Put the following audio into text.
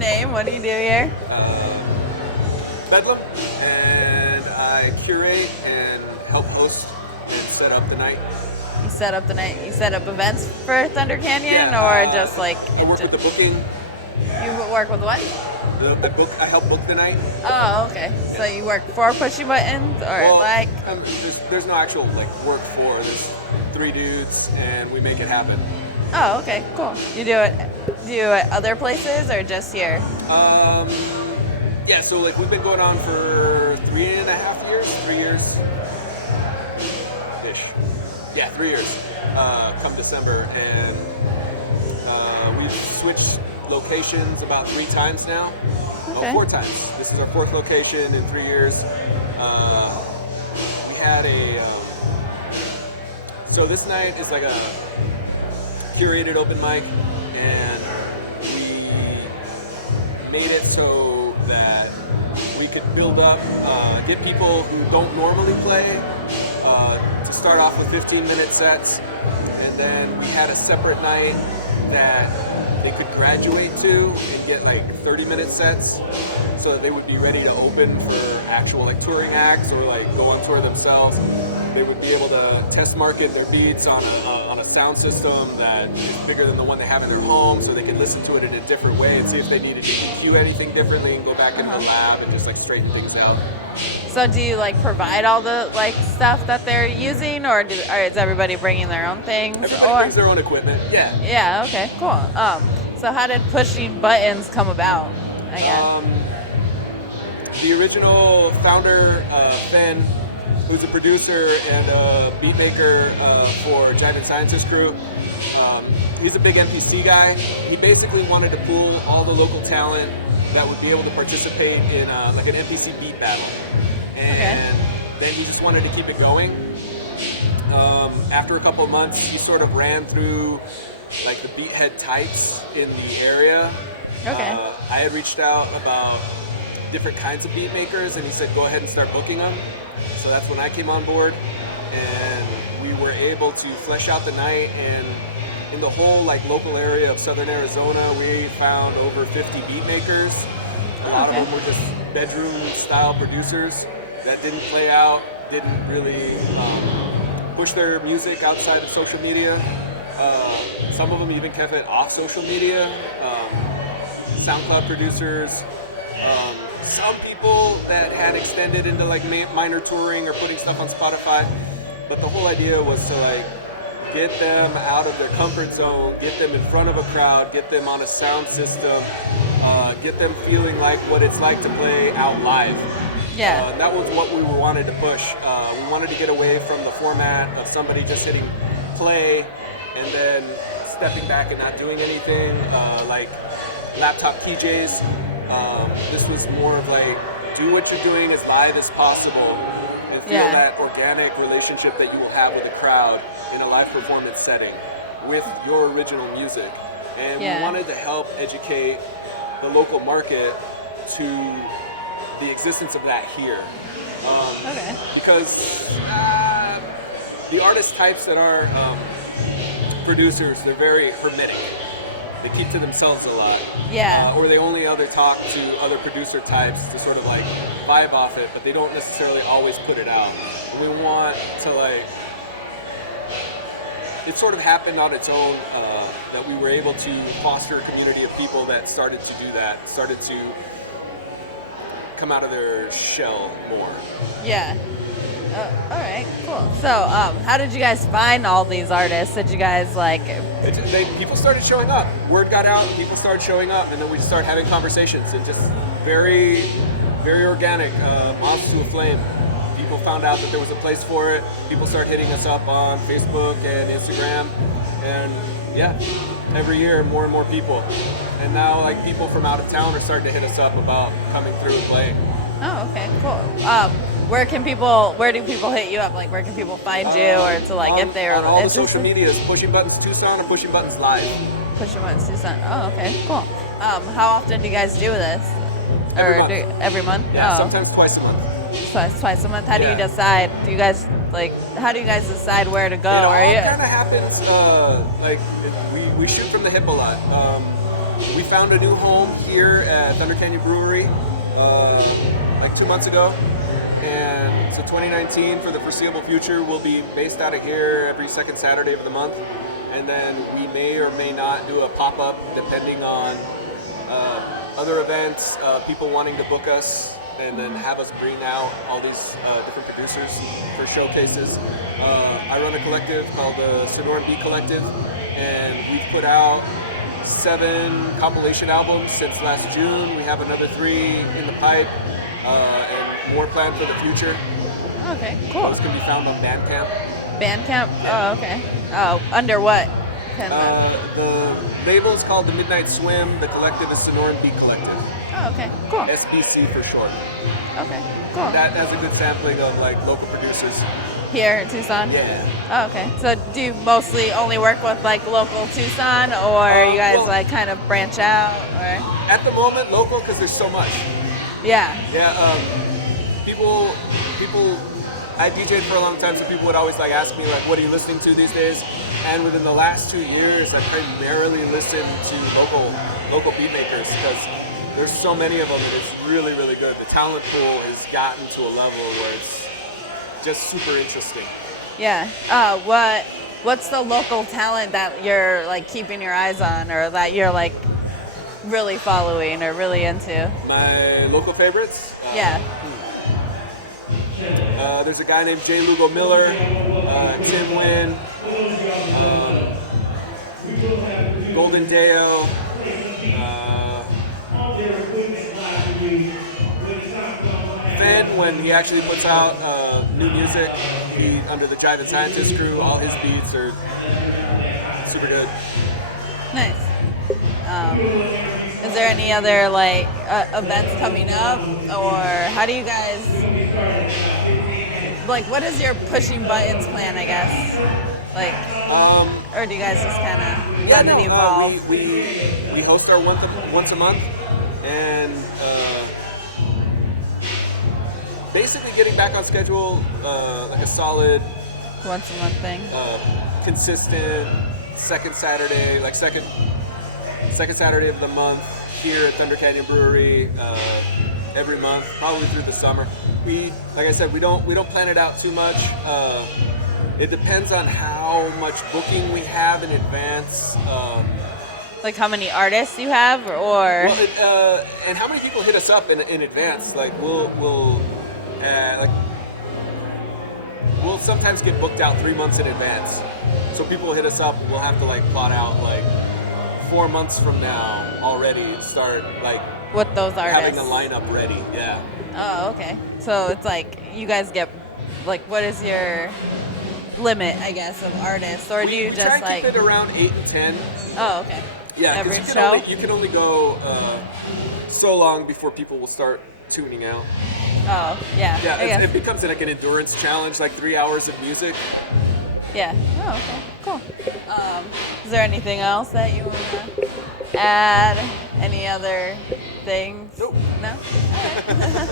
name? What do you do here? Bedlam, and I curate and help host and set up the night. You set up the night. You set up events for Thunder Canyon, Yeah, or just like I work with the booking. you work with what? I help book the night. Oh, okay. So you work for Pushy Buttons, or There's no actual work for. There's 3 dudes, and we make it happen. Oh, okay, cool. You do it at other places or just here? Yeah. So we've been going on for 3.5 years, 3 years ish. Yeah, 3 years. Come December, and we've switched locations about 3 times now. Okay. 4 times. This is our 4th location in 3 years. We had so this night is like a curated open mic, and we made it so that we could build up, get people who don't normally play to start off with 15-minute sets, and then we had a separate night that they could graduate to and get 30-minute sets, so that they would be ready to open for actual touring acts or go on tour themselves. They would be able to test market their beats on a sound system that is bigger than the one they have in their home, so they can listen to it in a different way and see if they needed to EQ anything differently and go back into the lab and just straighten things out. So do you provide all the stuff that they're using, or is everybody bringing their own things? Everybody brings their own equipment. Yeah. Yeah. Okay. Cool. So how did Pushing Buttons come about? I guess. The original founder, Ben, who's a producer and a beat maker for Giant and Scientist Crew. He's a big MPC guy. He basically wanted to pool all the local talent that would be able to participate in an MPC beat battle. And then he just wanted to keep it going. After a couple of months, he sort of ran through the beathead types in the area. Okay. I had reached out about different kinds of beat makers, and he said, go ahead and start booking them. So that's when I came on board, and we were able to flesh out the night. And in the whole local area of southern Arizona, we found over 50 beat makers. A lot of them were just bedroom style producers that didn't play out, didn't really push their music outside of social media. Some of them even kept it off social media. SoundCloud producers. Some people that had extended into minor touring or putting stuff on Spotify, but the whole idea was to get them out of their comfort zone, get them in front of a crowd, get them on a sound system, get them feeling like what it's like to play out live. Yeah. That was what we wanted to push. We wanted to get away from the format of somebody just hitting play and then stepping back and not doing anything, like laptop PJs. This was more of do what you're doing as live as possible and feel that organic relationship that you will have with a crowd in a live performance setting with your original music. And we wanted to help educate the local market to the existence of that here. Because the artist types that are producers, they're very hermetic. They keep to themselves a lot. Yeah. Or they only talk to other producer types to sort of vibe off it, but they don't necessarily always put it out. And we want to it sort of happened on its own that we were able to foster a community of people that started to do that, started to come out of their shell more. Yeah. All right, cool. So, how did you guys find all these artists? Did you guys people started showing up. Word got out, people started showing up, and then we just started having conversations, and just very, very organic, moths to a flame. People found out that there was a place for it. People started hitting us up on Facebook and Instagram, and every year more and more people. And now people from out of town are starting to hit us up about coming through and playing. Oh, okay, cool. Where do people hit you up? Where can people find you, or to if they're on all interested? the social medias, Pushing Buttons Tucson or Pushing Buttons Live. Pushing Buttons Tucson. Oh, okay, cool. How often do you guys do this? Every month? Yeah, sometimes twice a month. Twice a month. How do you decide? Do you guys how do you guys decide where to go? It all kind of happens. We shoot from the hip a lot. we found a new home here at Thunder Canyon Brewery like 2 months ago. And so 2019, for the foreseeable future, will be based out of here every second Saturday of the month. And then we may or may not do a pop-up depending on other events, people wanting to book us and then have us bring out all these different producers for showcases. I run a collective called the Sonoran Beat Collective, and we've put out 7 compilation albums since last June. We have another 3 in the pipe, and more planned for the future. Okay, cool. Those can be found on Bandcamp. Bandcamp? Yeah. Oh, okay. Oh, under what? The label is called The Midnight Swim. The collective is Sonoran Beat Collective. Oh, okay. Cool. SBC for short. Okay, cool. That has a good sampling of like local producers. Here in Tucson? Yeah. Oh, okay. So do you mostly only work with like local Tucson, or you guys well, like kind of branch out, or? At the moment, local because there's so much. Yeah. Yeah. People. I DJed for a long time, so people would always like ask me like, "What are you listening to these days?" And within the last 2 years, I primarily listened to local beat makers because there's so many of them, and it's really, really good. The talent pool has gotten to a level where it's just super interesting. Yeah. What's the local talent that you're like keeping your eyes on, or that you're like really following or really into? My local favorites? Yeah. There's a guy named J. Lugo Miller, Tim Wynn, Golden Deo, Finn, when he actually puts out new music, under the Jive and Scientist crew, all his beats are super good. Nice. Is there any other like events coming up, or how do you guys like? What is your pushing buttons plan? I guess, like, or do you guys just kind of let it evolve? We host our once a month, and basically getting back on schedule, like a solid Once a month thing. Consistent second Saturday, second Saturday of the month here at Thunder Canyon Brewery, every month, probably through the summer. Like I said, we don't plan it out too much. It depends on how much booking we have in advance. Like how many artists you have, or and how many people hit us up in advance. Like we'll sometimes get booked out 3 months in advance. So people will hit us up. We'll have to plot out 4 months from now already and start with those artists having a lineup ready. Yeah. Oh, okay. So it's like you guys get what is your limit, I guess, of artists, or do you just try and keep it around 8 and 10? Oh, okay. Yeah, every show. You can only go so long before people will start tuning out. Oh, yeah. Yeah, it becomes an endurance challenge, 3 hours of music. Yeah. Oh, okay. Cool. Is there anything else that you want to add? Any other things? Nope. No? All right.